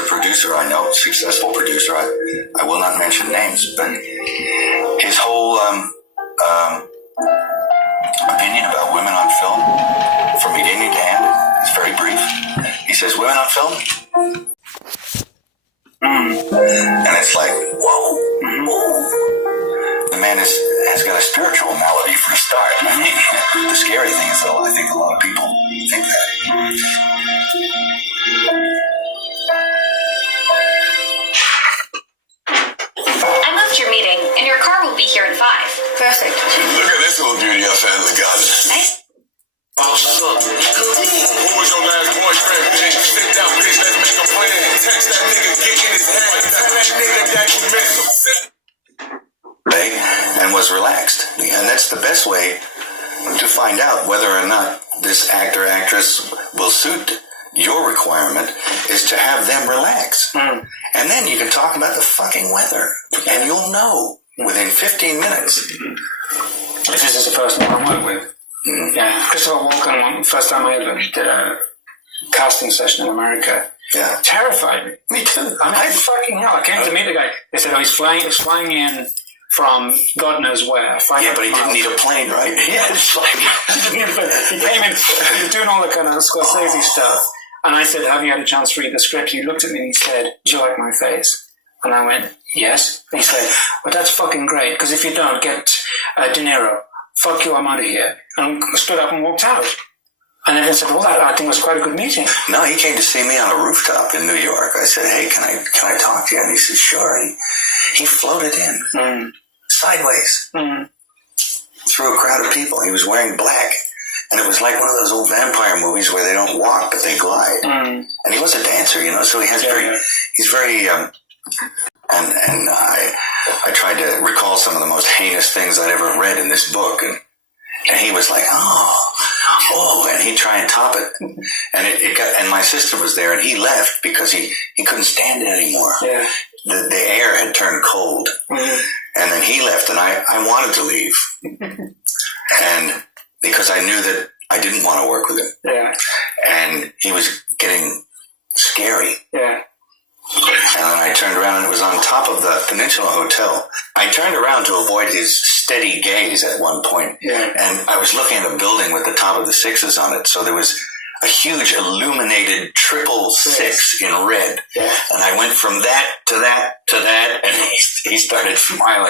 a producer I know, successful producer. I will not mention names, but his whole opinion about women on film, from beginning to end, is very brief. He says, women on film? And it's like, whoa. The man has got a spiritual malady for a start. I mean, the scary thing is, though, I think a lot of people think that. I moved your meeting, and your car will be here in 5. Perfect. Look at this little beauty I found in the garden. Nice. Oh, suck. Who was your last boyfriend, bitch? Sit down, bitch, let's make a plan. Text that nigga, get in his head. Tell that nigga that you miss him. And was relaxed. And that's the best way to find out whether or not this actor, actress will suit your requirement, is to have them relax. And then you can talk about the fucking weather. And you'll know within 15 minutes. If this is the first one I work with. Yeah, Christopher Walken, first time I ever did a casting session in America. Yeah. Terrified me. Me too. I mean, fucking hell. I came to meet the guy. They said, he's flying in from God knows where. Yeah, but he didn't need a plane, right? Yeah, it's like, he came in, he was doing all the kind of Scorsese stuff. And I said, have you had a chance to read the script? He looked at me and he said, do you like my face? And I went, yes. And he said, well, that's fucking great, because if you don't, get De Niro. Fuck you, I'm out of here. And stood up and walked out. And everyone said, well, that I think was quite a good meeting. No, he came to see me on a rooftop in New York. I said, hey, can I talk to you? And he said, sure. He floated in, sideways, through a crowd of people. He was wearing black. And it was like one of those old vampire movies where they don't walk, but they glide. And he was a dancer, so he has he's very, and I tried to recall some of the most heinous things I'd ever read in this book. And he was like, oh, and he'd try and top it. And and my sister was there, and he left because he couldn't stand it anymore. Yeah. The air had turned cold. And then he left, and I wanted to leave. And because I knew that I didn't want to work with him. Yeah. And he was getting scary. Yeah. And then I turned around, and it was on top of the Peninsula Hotel. I turned around to avoid his steady gaze at one point. Yeah. And I was looking at a building with the top of the sixes on it. So there was a huge illuminated 666 in red. Yeah. And I went from that to that to that, and he started smiling.